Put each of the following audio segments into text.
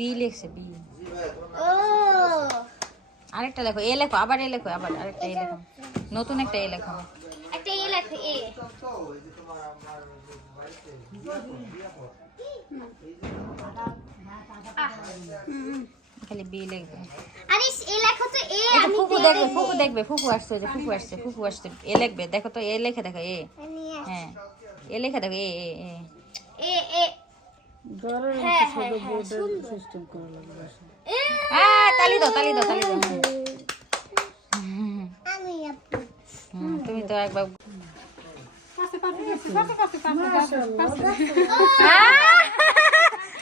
B লিখছে B. ও আরেকটা লেখো, এ লেখো, আবার এ লেখো, আবার আরেকটা এ লেখো, নতুন একটা এ লেখো। একটা এ লেখো এ। খালি বি লিখবে। আরে এ লেখো তো এ। এটা আমি ফুফু দেখবে, ফুফু দেখবে, ফুফু আসছে, যে ফুফু আসছে, ফুফু আসছে, এ লিখবে, দেখো তো এ লেখে দেখো এ। হ্যাঁ এ লেখে দেখো এ এ এ। এ এ ঘরের হ্যাঁ, ছোট হ্যাঁ, বোর্ডের সিস্টেম করা লাগবে। তালি দাও, তালি দাও, তালি দাও। আমি তুমি তো একবার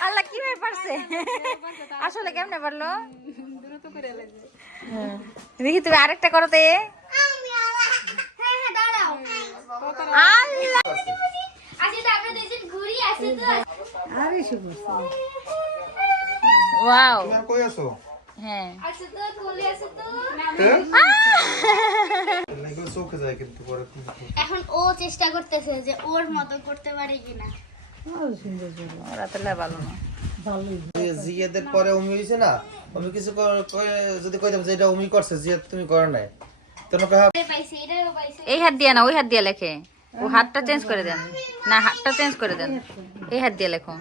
আল্লাহ কিভাবে পারছে, আসলে কেমনে পারলো? দেখি তুমি আরেকটা করো তো এ। হ্যাঁ হ্যাঁ দাঁড়াও। আল্লাহ আচ্ছা তো আমরা দুইজন ঘুরি আসি তো। আরে শুভছে ওয়াও, তুমি কই আছো? হ্যাঁ আচ্ছা তো খুলে আসি তো। এগুলো চোখে যায় কিন্তু পরে কি এখন ও চেষ্টা করতেছে যে ওর মতো করতে পারে কিনা। আর সুন্দর ছিল ওরা তো ভালো না। ভালোই জিয়াদের পরে উমি হইছে না, আমি কিছু যদি কইতাম যে এটা উমি করছে জিয়াদ তুমি করো নাই তোমরা পাইছে এটাও পাইছে। এই হাত দিয়ে না ওই হাত দিয়ে লেখে, ও হাতটা চেঞ্জ করে দেন, না হাতটা চেঞ্জ করে দেন, এই হাত দিয়ে লেখো।